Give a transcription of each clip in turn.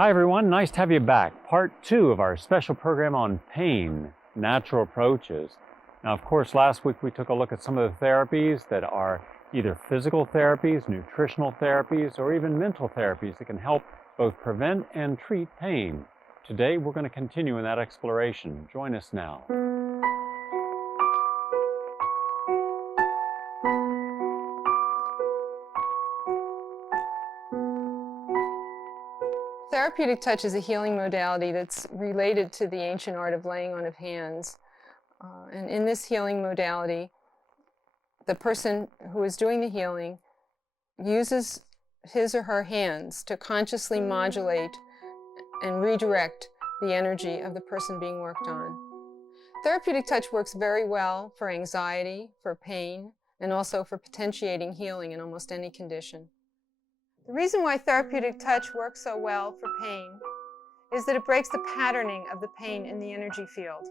Hi everyone, nice to have you back. Part 2 of our special program on pain, natural approaches. Now of course last week we took a look at some of the therapies that are either physical therapies, nutritional therapies, or even mental therapies that can help both prevent and treat pain. Today we're going to continue in that exploration. Join us now. Therapeutic touch is a healing modality that's related to the ancient art of laying on of hands. And in this healing modality, the person who is doing the healing uses his or her hands to consciously modulate and redirect the energy of the person being worked on. Therapeutic touch works very well for anxiety, for pain, and also for potentiating healing in almost any condition. The reason why therapeutic touch works so well for pain is that it breaks the patterning of the pain in the energy field.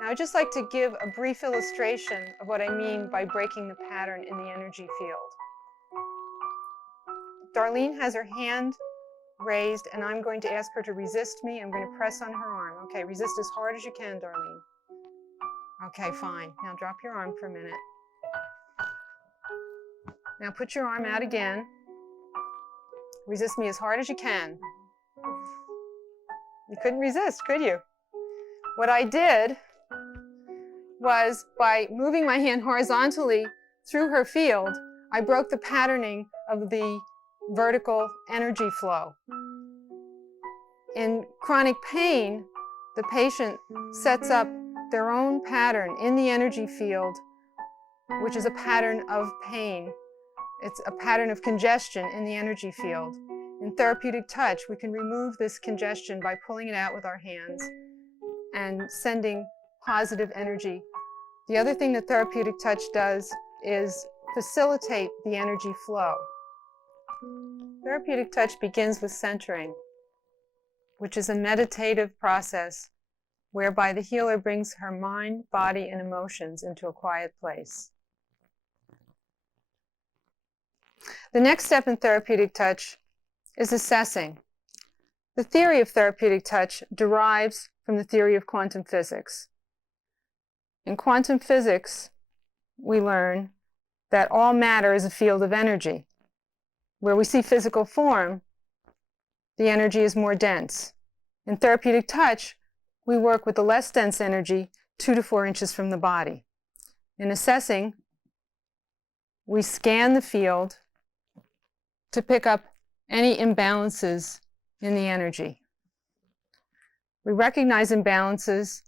Now, I'd just like to give a brief illustration of what I mean by breaking the pattern in the energy field. Darlene has her hand raised, and I'm going to ask her to resist me. I'm going to press on her arm. Okay, resist as hard as you can, Darlene. Okay, fine. Now drop your arm for a minute. Now put your arm out again. Resist me as hard as you can. You couldn't resist, could you? What I did was, by moving my hand horizontally through her field, I broke the patterning of the vertical energy flow. In chronic pain, the patient sets up their own pattern in the energy field, which is a pattern of pain. It's a pattern of congestion in the energy field. In therapeutic touch, we can remove this congestion by pulling it out with our hands and sending positive energy. The other thing that therapeutic touch does is facilitate the energy flow. Therapeutic touch begins with centering, which is a meditative process whereby the healer brings her mind, body, and emotions into a quiet place. The next step in therapeutic touch is assessing. The theory of therapeutic touch derives from the theory of quantum physics. In quantum physics, we learn that all matter is a field of energy. Where we see physical form, the energy is more dense. In therapeutic touch, we work with the less dense energy 2 to 4 inches from the body. In assessing, we scan the field to pick up any imbalances in the energy. We recognize imbalances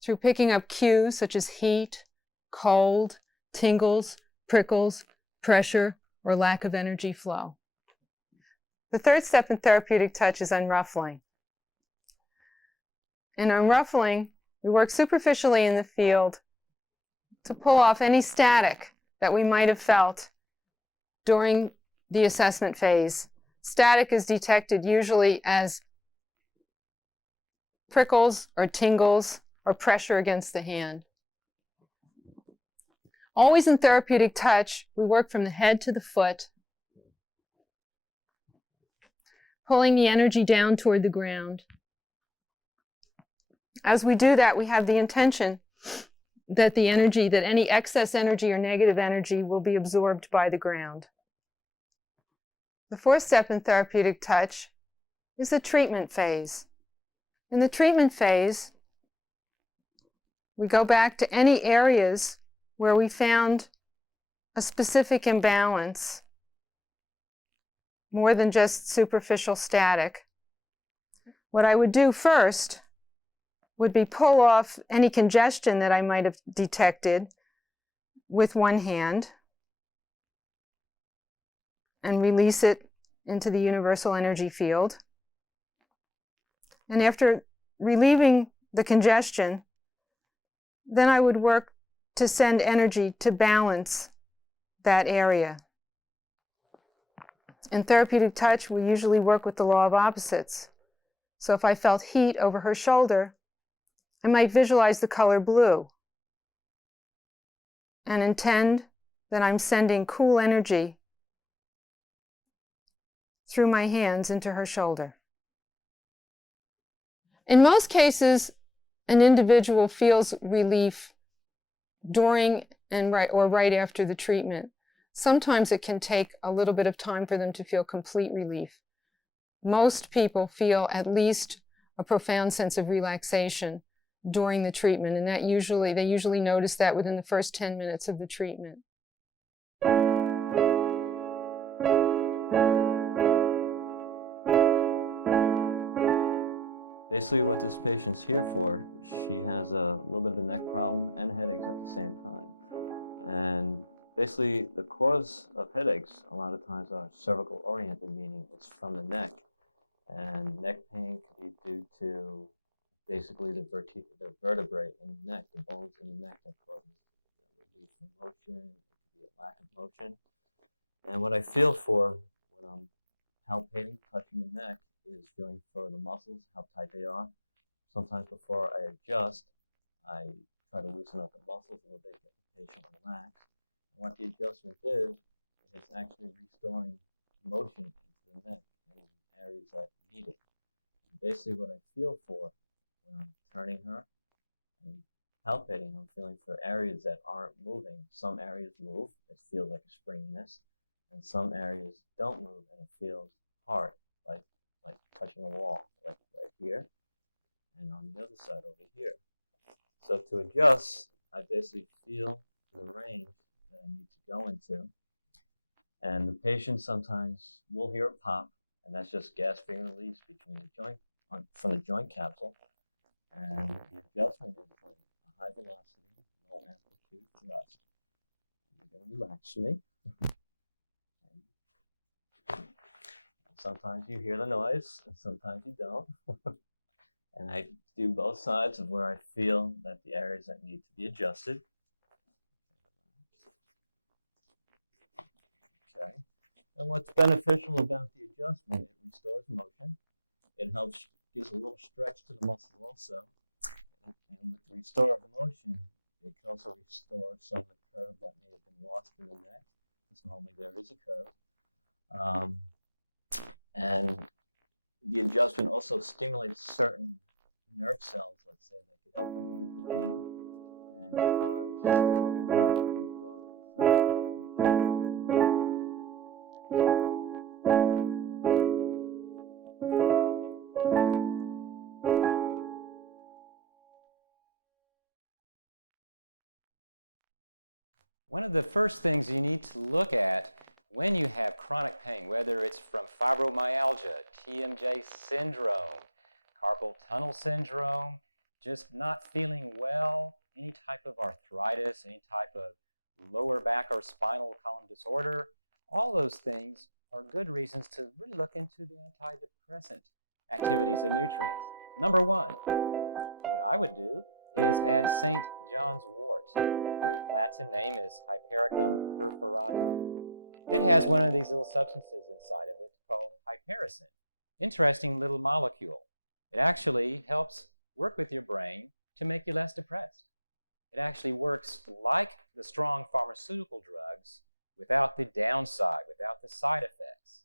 through picking up cues such as heat, cold, tingles, prickles, pressure, or lack of energy flow. The third step in therapeutic touch is unruffling. In unruffling, we work superficially in the field to pull off any static that we might have felt during the assessment phase. Static is detected usually as prickles or tingles or pressure against the hand. Always in therapeutic touch, we work from the head to the foot, pulling the energy down toward the ground. As we do that, we have the intention that any excess energy or negative energy will be absorbed by the ground. The fourth step in therapeutic touch is the treatment phase. In the treatment phase, we go back to any areas where we found a specific imbalance, more than just superficial static. What I would do first would be pull off any congestion that I might have detected with one hand and release it into the universal energy field. And after relieving the congestion, then I would work to send energy to balance that area. In therapeutic touch, we usually work with the law of opposites. So if I felt heat over her shoulder, I might visualize the color blue and intend that I'm sending cool energy through my hands into her shoulder. In most cases, an individual feels relief during and right after the treatment. Sometimes it can take a little bit of time for them to feel complete relief. Most people feel at least a profound sense of relaxation during the treatment, and they usually notice that within the first 10 minutes of the treatment. Basically what this patient's here for, she has a little bit of a neck problem and headaches at the same time. And basically the cause of headaches a lot of times are cervical oriented, meaning it's from the neck. And neck pain can be due to basically the vertebrae in the neck, the bones in the neck that causes relief from motion. It could be a lack of motion. And what I feel for when I'm palpating, touching the neck, is feeling for the muscles, how tight they are. Sometimes before I adjust, I try to loosen up the muscles a little bit, get the patient relaxed. And what the adjustment is, it's actually restoring motion into the neck in areas that need it. And basically what I feel for when I'm turning her and palpating, I'm feeling for areas that aren't moving. Some areas move, it feels like a springiness, and some areas don't move and it feels hard, like touching a wall, like right here, and on the other side over here. So to adjust, I basically feel the range that I need to go into, and the patient sometimes will hear a pop, and that's just gas being released between the joint, from the joint capsule, and the adjustment is like a high velocity, low amplitude thrust. You're going to relax me. Sometimes you hear the noise, and sometimes you don't. And I do both sides of where I feel that the areas that need to be adjusted. Okay. And what's beneficial about the adjustment, it restores motion. It helps, gives a little stretch to the muscle also. And with the restore of motion, it can also restore some of the curve that may have been lost in the neck, because normally there is a curve. And the adjustment also stimulates certain nerve cells, let's say, that could help relieve the pain and help restore a sense of balance. One of the first things you need to look at when you have chronic pain, whether it's from fibromyalgia, TMJ syndrome, carpal tunnel syndrome, just not feeling well, any type of arthritis, any type of lower back or spinal column disorder, all those things are good reasons to really look into the antidepressant activities of nutrients. Number one, what I would do is add St. John's wort. The Latin name is Hypericum perforatum. It has one of these little substances inside of it called hypericin. Interesting little molecule. It actually helps work with your brain to make you less depressed. It actually works like the strong pharmaceutical drugs without the downside, without the side effects.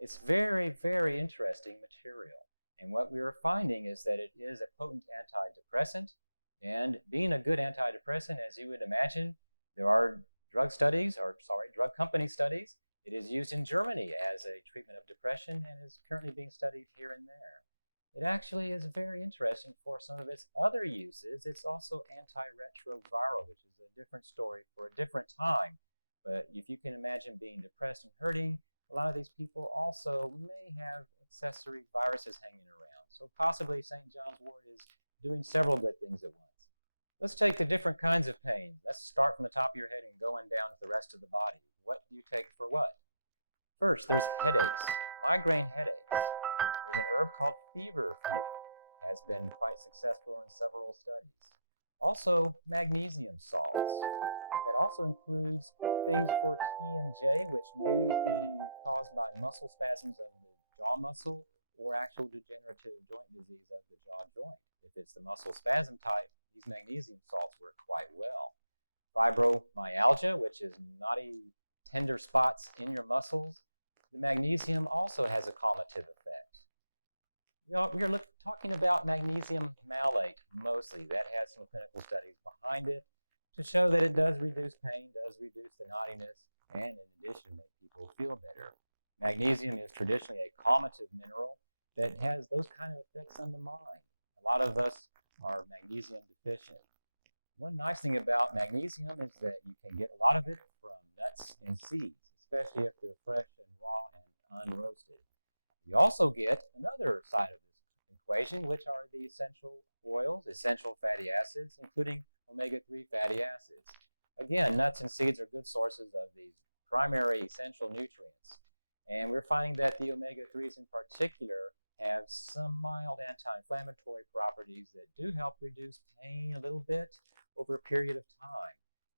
It's very, very interesting material. And what we are finding is that it is a potent antidepressant. And being a good antidepressant, as you would imagine, there are drug company studies. It is used in Germany as a treatment of depression and is currently being studied here and there. It actually is very interesting for some of its other uses. It's also antiretroviral, which is a different story for a different time. But if you can imagine being depressed and hurting, a lot of these people also may have accessory viruses hanging around. So possibly St. John's wort is doing several good things at once. Let's take the different kinds of pain. Let's start from the top of your head and going down to the rest of the body. What do you take for what? First, there's headaches, migraine headaches. There's an herb called feverfew. Has been quite successful in several studies. Also, magnesium salts. That also includes things for TMJ, which may be caused by muscle spasms of the jaw muscle or actual degenerative joint disease of the jaw joint. If it's the muscle spasm type, these magnesium salts work quite well. Fibromyalgia, which is knotty, tender spots in your muscles, The magnesium also has a calmative effect. We are talking about magnesium malate mostly. That has some clinical studies behind it to show that it does reduce pain, does reduce the knottiness, and in addition make people feel better. Magnesium is traditionally a calmative mineral that has those kind of effects on the mind. A lot of us are magnesium deficient. One nice thing about magnesium is that you can get a lot of it from nuts and seeds, especially if they're fresh and raw and unroasted. You also get another side of this equation, which are the essential oils, essential fatty acids, including omega-3 fatty acids. Again, nuts and seeds are good sources of these primary essential nutrients. And we're finding that the omega-3s in particular have some mild anti-inflammatory properties that do help reduce pain a little bit over a period of time.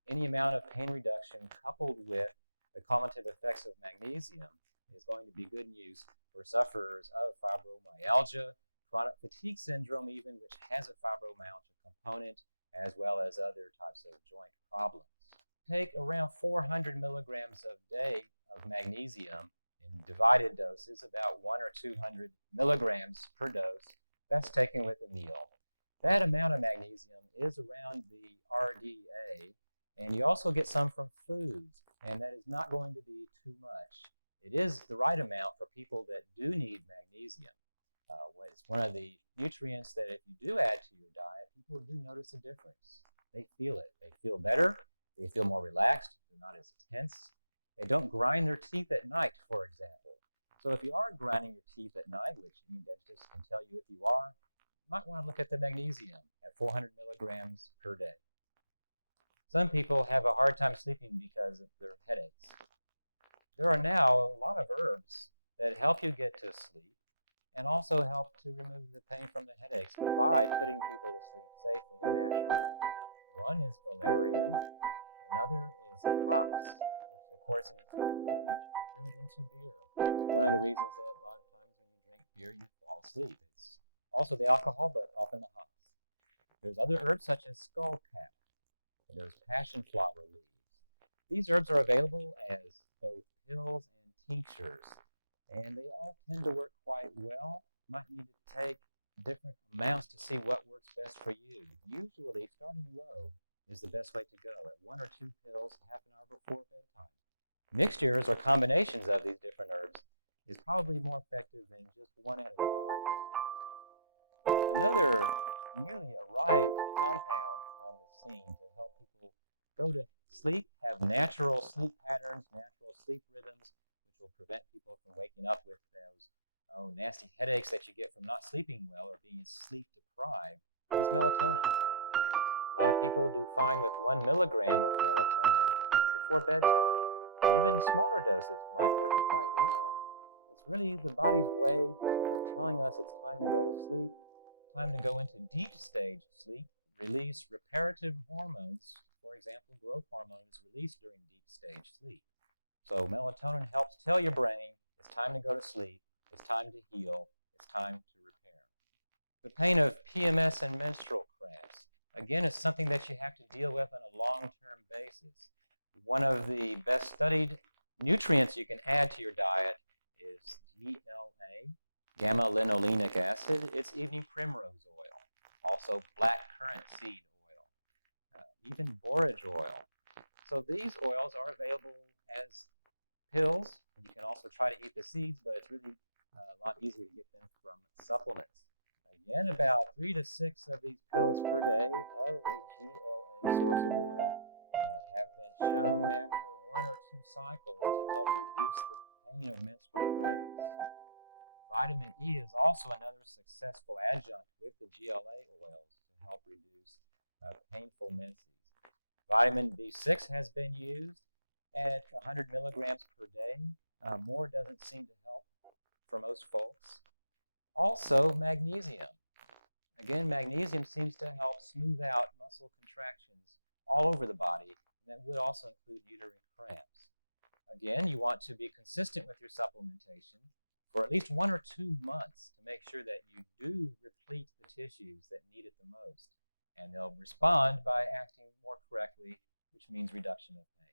Any amount of pain reduction coupled with the calmative effects of magnesium is going to be good news for sufferers of fibromyalgia, chronic fatigue syndrome even, which has a fibromyalgia component, as well as other types of joint problems. Take around 400 milligrams a day of magnesium in divided doses, about 1 or 200 milligrams per dose. That's taken with a meal. That amount of magnesium is around the RDA, and you also get some from foods, and that is not going to be too much. It is the right amount for people that do need magnesium. It's one of the nutrients that if you do add to your diet, people do notice a difference. They feel it. They feel better. They feel more relaxed. They're not as tense. They don't grind their teeth at night, for example. So if you are grinding your teeth at night, which any dentist can tell you if you are, you might want to look at the magnesium at 400 milligrams per day. Some people have a hard time sleeping because of their headaches. There are now a lot of herbs that help you get to sleep and also help to remove the pain from the headaches by putting people to sleep safely and naturally. One is valerian, another is hops, which of course is brewed into beer. One of the reasons that a lot of times when you drink beer you fall asleep. It's also the alcohol, but often the hops. There's other herbs such as skullcap. There's passion flower leaves. These herbs are available as both pills and tinctures, and they all tend to work quite well. You might need to take different amounts to see what works best for you. Usually, starting low is the best way to go, at 1 or 2 pills half an hour before bedtime. Mixtures or combinations of these different herbs is probably more effective than just one at a time. Another newly arrived compound on the scene to help people go to sleep, have natural sleep patterns, natural sleep rhythms, which will prevent people from waking up with those nasty headaches that you get from not sleeping well or being sleep deprived, is melatonin. A lot of people do fine with 1 milligram of melatonin before bedtime. Even smaller doses might work quite well. It's really the body's way of telling us it's time to go to sleep, time to go into deep stage sleep, release reparative hormones. For example, growth hormone is released during deep stage sleep. So melatonin helps tell your brain it's time to go to sleep, it's time to heal, it's time to repair. The pain of PMS and menstrual cramps, again, is something that you have to deal with on a long-term basis. One of the best studied nutrients you can add to your diet is GLA, gamma-linolenic acid. It's evening primrose oil, also black currant seed oil, even borage oil. So these oils are available as pills. You can also try to eat the seeds, but it's really a lot easier to get them from supplements. Again, about 3 to 6 of these pills per day of a GLA source of oil have been shown after 1 or 2 cycles to help reduce the pain of menstrual cramps. Vitamin E is also another successful adjunct with the GLA oils to help reduce painful menses. Vitamin B6 has been used at 100 milligrams per day. More doesn't seem to help for most folks. Also, magnesium. Again, magnesium seems to help smooth out muscle contractions all over the body, and that would also include uterine cramps. Again, you want to be consistent with your supplementation for at least 1 or 2 months to make sure that you do replete the tissues that need it the most, and they'll respond by acting more correctly, which means reduction of pain.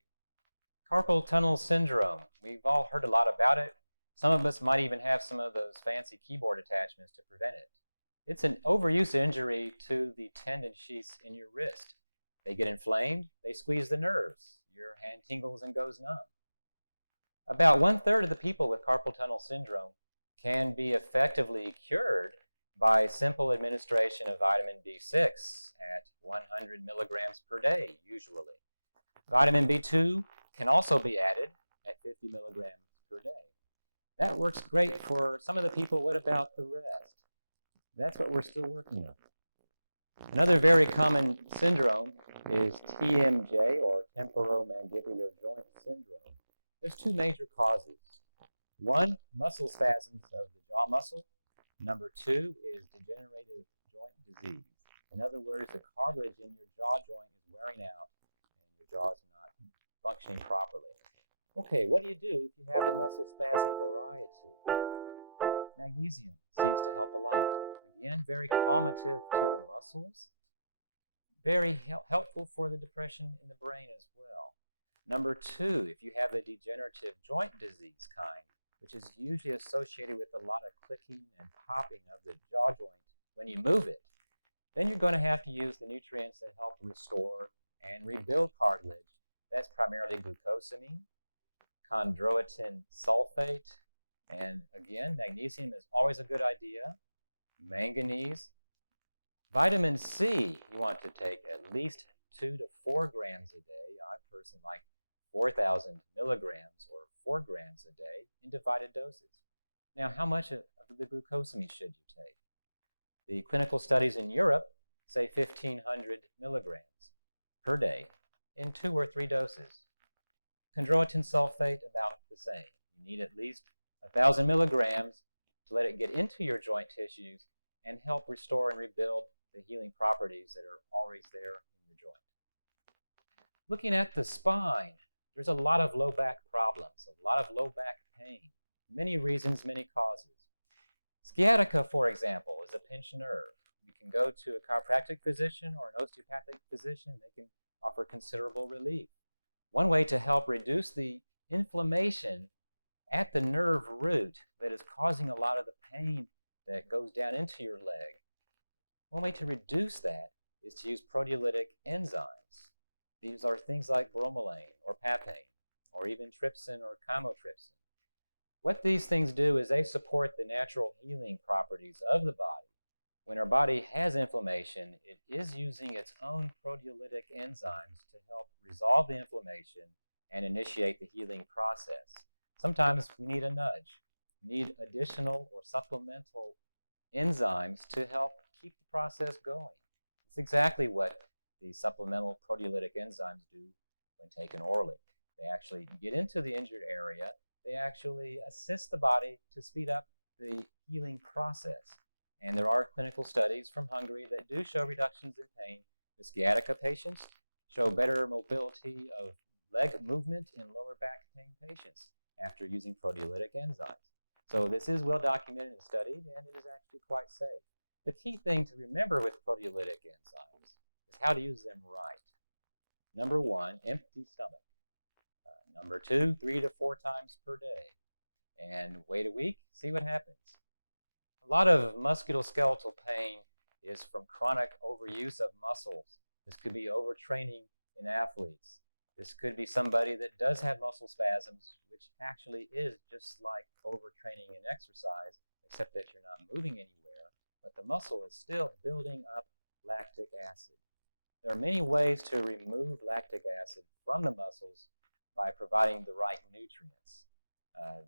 Carpal tunnel syndrome. We've all heard a lot about it. Some of us might even have some of those fancy keyboard attachments to prevent it. It's an overuse injury to the tendon sheaths in your wrist. They get inflamed, they squeeze the nerves. Your hand tingles and goes numb. About 1/3 of the people with carpal tunnel syndrome can be effectively cured by simple administration of vitamin B6 at 100 milligrams per day, usually. Vitamin B2 can also be added at 50 milligrams per day. That works great for some of the people. What about the rest? That's what we're still working on. Another very common syndrome is TMJ, or temporomandibular joint syndrome. There's two major causes. One, muscle spasms of the jaw muscle. Number two is degenerative joint disease. In other words, the cartilage in your jaw joint is wearing out and your jaw is not functioning properly. Okay, what do you do if you have the muscle spasm variety? Magnesium seems to help a lot. Again, very calmative to the muscles. Very helpful for the depression in the brain as well. Number two, if you have the degenerative joint disease kind, which is usually associated with a lot of clicking and popping of the jaw joint when you move it, then you're going to have to use the nutrients that help restore and rebuild cartilage. That's primarily glucosamine, chondroitin sulfate, and again, magnesium is always a good idea. Manganese. Vitamin C, you want to take at least 2 to 4 grams a day. I personally like 4,000 milligrams or 4 grams a day in divided doses. Now, how much of the glucosamine should you take? The clinical studies in Europe say 1,500 milligrams per day in 2 or 3 doses. Chondroitin sulfate, about the same. You need at least 1,000 milligrams to let it get into your joint tissues and help restore and rebuild the healing properties that are always there in your joint. Looking at the spine, there's a lot of low back problems, a lot of low back pain, many reasons, many causes. Sciatica, for example, is a pinched nerve. You can go to a chiropractic physician or an osteopathic physician. They can offer considerable relief. One way to help reduce the inflammation at the nerve root that is causing a lot of the pain that goes down into your leg, one way to reduce that is to use proteolytic enzymes. These are things like bromelain or papain or even trypsin or chymotrypsin. What these things do is they support the natural healing properties of the body. When our body has inflammation, it is using its own proteolytic enzymes to help resolve the inflammation and initiate the healing process. Sometimes we need a nudge. We need additional or supplemental enzymes to help keep the process going. It's exactly what the supplemental proteolytic enzymes do when taken orally. They actually get into the injured area. They actually assist the body to speed up the healing process. And there are clinical studies from Hungary that do show reductions in pain. The sciatica patients show better mobility of leg movement in lower back pain patients after using proteolytic enzymes. So this is well documented and studied, and it is actually quite safe. The key thing to remember with proteolytic enzymes is how to use them right. Number one, empty stomach. Number two, 3 to 4 times per day. And wait a week, see what happens. A lot of musculoskeletal pain is from chronic overuse of muscles. This could be overtraining in athletes. This could be somebody that does have muscle spasms, which actually is just like overtraining in exercise, except that you're not moving anywhere, but the muscle is still building up lactic acid. There are many ways to remove lactic acid from the muscles by providing the right nutrients. I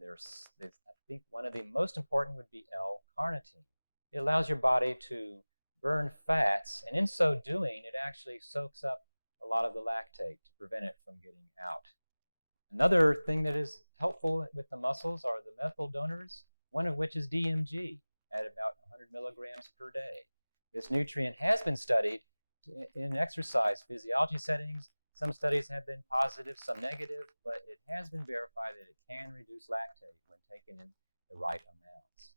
think one of the most important would be L-carnitine. It allows your body to burn fats, and in so doing, it actually soaks up a lot of the lactate to prevent it from getting out. Another thing that is helpful with the muscles are the methyl donors, one of which is DMG at about 100 milligrams per day. This nutrient has been studied in exercise physiology settings. Some studies have been positive, some negative, but it has been verified that it can reduce lactate when taken in the right amounts.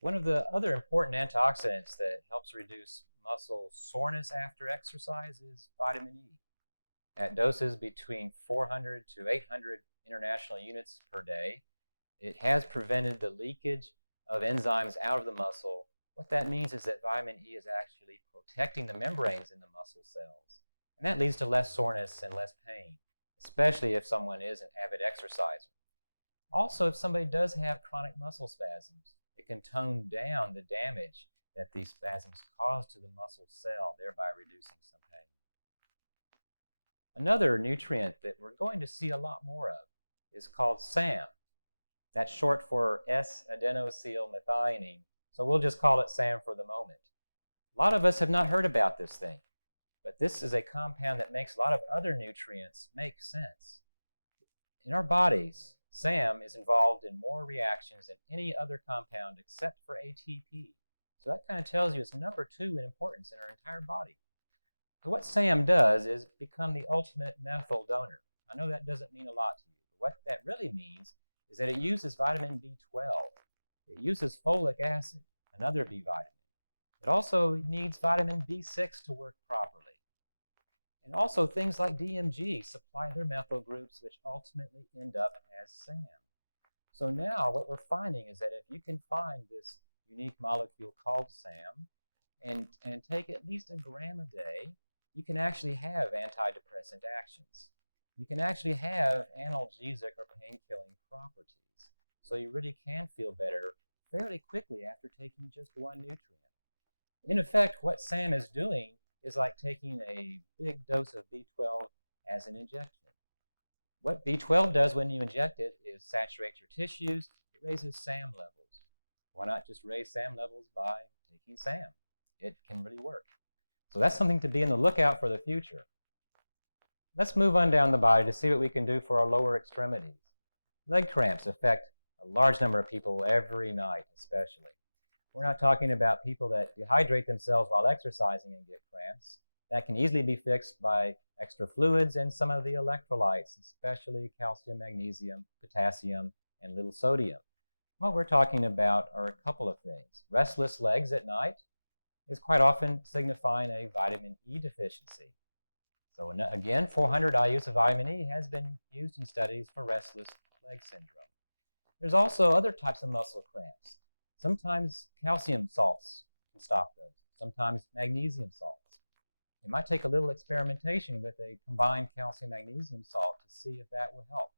One of the other important antioxidants that helps reduce muscle soreness after exercise is vitamin E. At doses between 400 to 800 international units per day, It has prevented the leakage of enzymes out of the muscle. What that means is that vitamin E is actually protecting the membranes in the muscle cells. And that leads to less soreness and less pain, especially if someone is an avid exerciser. Also, if somebody does have chronic muscle spasms, it can tone down the damage that these spasms cause to the muscle cell, thereby reducing some pain. Another nutrient that we're going to see a lot more of is called SAM. That's short for S-adenosylmethionine, so we'll just call it SAM for the moment. A lot of us have not heard about this thing, but this is a compound that makes a lot of other nutrients make sense. In our bodies, SAM is involved in more reactions than any other compound except for ATP. So that kind of tells you it's number 2 in importance in our entire body. So what SAM does is become the ultimate methyl donor. I know that doesn't mean a lot to you, but what that really means is that it uses vitamin B12. It uses folic acid, another B vitamin. It also needs vitamin B6 to work properly. And also things like DMG supply their methyl groups, which ultimately end up as SAM. So now what we're finding is that if you can find this unique molecule called SAM and take at least a gram a day, you can actually have antidepressant actions. You can actually have analgesic or pain-killing properties. So you really can feel better fairly quickly after taking just one nutrient. In effect, what SAM is doing is like taking a big dose of B12 as an injection. What B12 does when you inject it is saturate your tissues. It raises SAM levels. Why not just raise SAM levels by taking SAM? It can really work. So that's something to be in the lookout for the future. Let's move on down the body to see what we can do for our lower extremities. Leg cramps affect a large number of people every night, especially. We're not talking about people that dehydrate themselves while exercising and get cramps. That can easily be fixed by extra fluids and some of the electrolytes, especially calcium, magnesium, potassium, and little sodium. What we're talking about are a couple of things. Restless legs at night is quite often signifying a vitamin E deficiency. So again, 400 IUs of vitamin E has been used in studies for restless leg syndrome. There's also other types of muscle cramps. Sometimes calcium salts can stop those. Sometimes magnesium salts. It might take a little experimentation with a combined calcium-magnesium salt to see if that will help.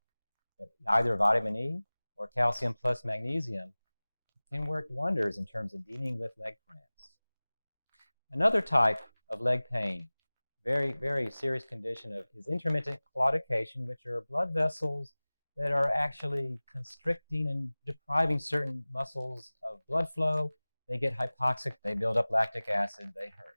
But either vitamin E or calcium plus magnesium can work wonders in terms of dealing with leg cramps. Another type of leg pain, very, very serious condition is intermittent claudication, which are blood vessels that are actually constricting and depriving certain muscles of blood flow. They get hypoxic, they build up lactic acid, they hurt.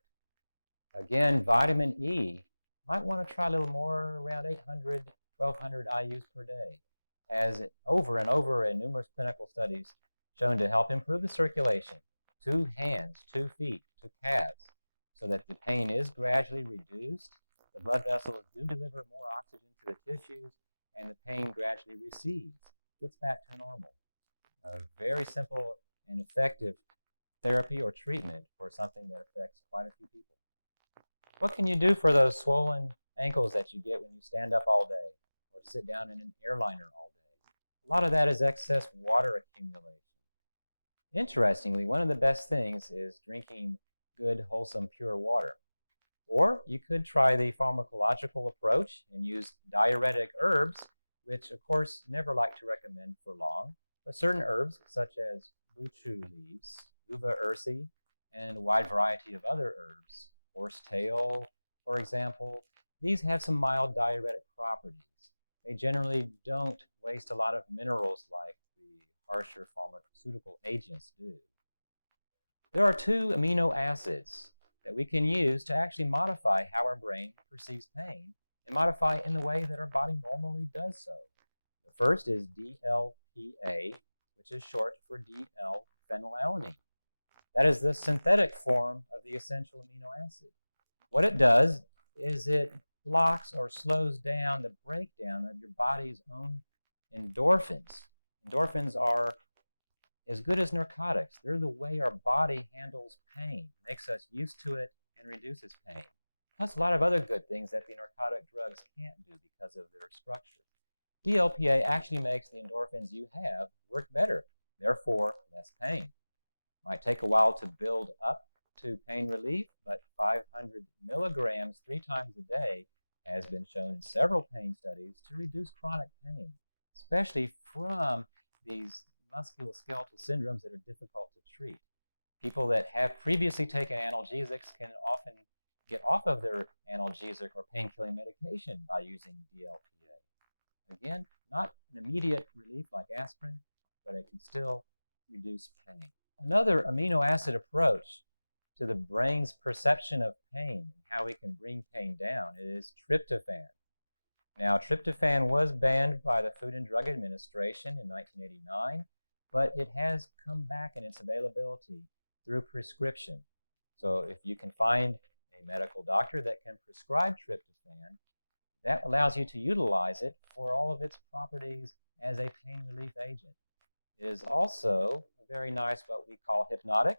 Again, vitamin E, might want to try a little more, around 800, 1200 IUs per day, has over and over in numerous clinical studies shown to help improve the circulation to hands, to feet, to calves, so that the pain is gradually reduced. The blood vessels do deliver more oxygen to the tissues, and the pain gradually recedes, gets back to normal. A very simple and effective therapy or treatment for something that affects quite a few people. What can you do for those swollen ankles that you get when you stand up all day or sit down in an airliner all day? A lot of that is excess water accumulation. Interestingly, one of the best things is drinking good, wholesome, pure water. Or you could try the pharmacological approach and use diuretic herbs, which of course never like to recommend for long, but certain herbs such as buchu leaves, uva ursi, and a wide variety of other herbs, horsetail, for example, these have some mild diuretic properties. They generally don't waste a lot of minerals like the harsher pharmaceutical agents do. There are 2 amino acids that we can use to actually modify how our brain perceives pain and modify in the way that our body normally does so. The first is DLPA, which is short for D-L-phenylalanine. That is the synthetic form of the essential amino acid. What it does is it blocks or slows down the breakdown of your body's own endorphins. Endorphins are as good as narcotics. They're the way our body handles pain, makes us used to it, and reduces pain. Plus a lot of other good things that the narcotic drugs can't do because of their structure. DLPA actually makes the endorphins you have work better, therefore less pain. Might take a while to build up to pain relief, but 500 milligrams 3 times a day has been shown in several pain studies to reduce chronic pain, especially from these musculoskeletal syndromes that are difficult to treat. People that have previously taken analgesics can often get off of their analgesic or pain-killing medication by using DLPA. Again, not an immediate relief like aspirin, but it can still reduce pain. Another amino acid approach to the brain's perception of pain and how we can bring pain down is tryptophan. Now, tryptophan was banned by the Food and Drug Administration in 1989, but it has come back in its availability through prescription. So if you can find a medical doctor that can prescribe tryptophan, that allows you to utilize it for all of its properties as a pain relief agent. It is also very nice what we call hypnotic.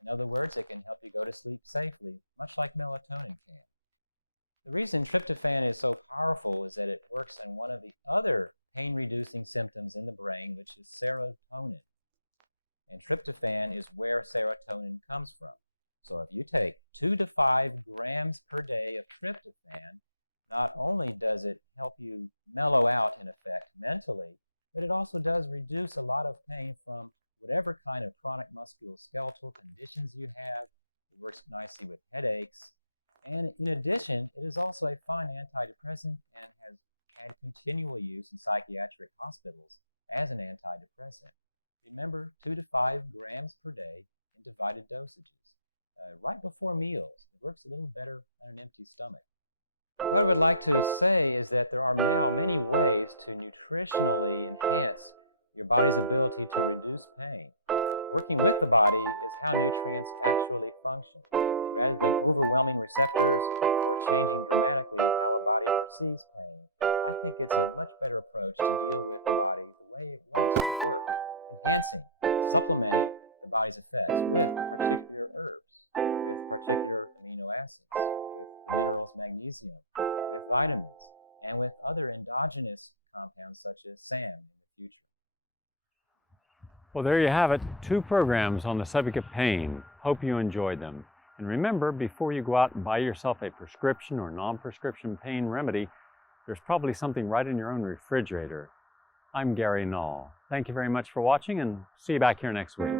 In other words, it can help you go to sleep safely, much like melatonin can. The reason tryptophan is so powerful is that it works on one of the other pain-reducing symptoms in the brain, which is serotonin. And tryptophan is where serotonin comes from. So if you take 2 to 5 grams per day of tryptophan, not only does it help you mellow out in effect mentally, but it also does reduce a lot of pain from whatever kind of chronic musculoskeletal conditions you have. It works nicely with headaches. And in addition, it is also a fine antidepressant and has had continual use in psychiatric hospitals as an antidepressant. Remember, 2 to 5 grams per day in divided dosages. Right before meals, it works a little better on an empty stomach. What I would like to say is that there are now many ways to nutritionally enhance your body's ability to reduce pain. Working with the body is how nutrients actually function. Rather than overwhelming receptors or changing dramatically how a body perceives pain, I think it's a much better approach to deal with the body the way it wants to work, enhancing, supplementing the body's effects with particular herbs, with particular amino acids, with the minerals magnesium, with vitamins, and with other endogenous compounds such as SAM in the future. Well, there you have it, 2 programs on the subject of pain. Hope you enjoyed them. And remember, before you go out and buy yourself a prescription or non-prescription pain remedy, there's probably something right in your own refrigerator. I'm Gary Null. Thank you very much for watching, and see you back here next week.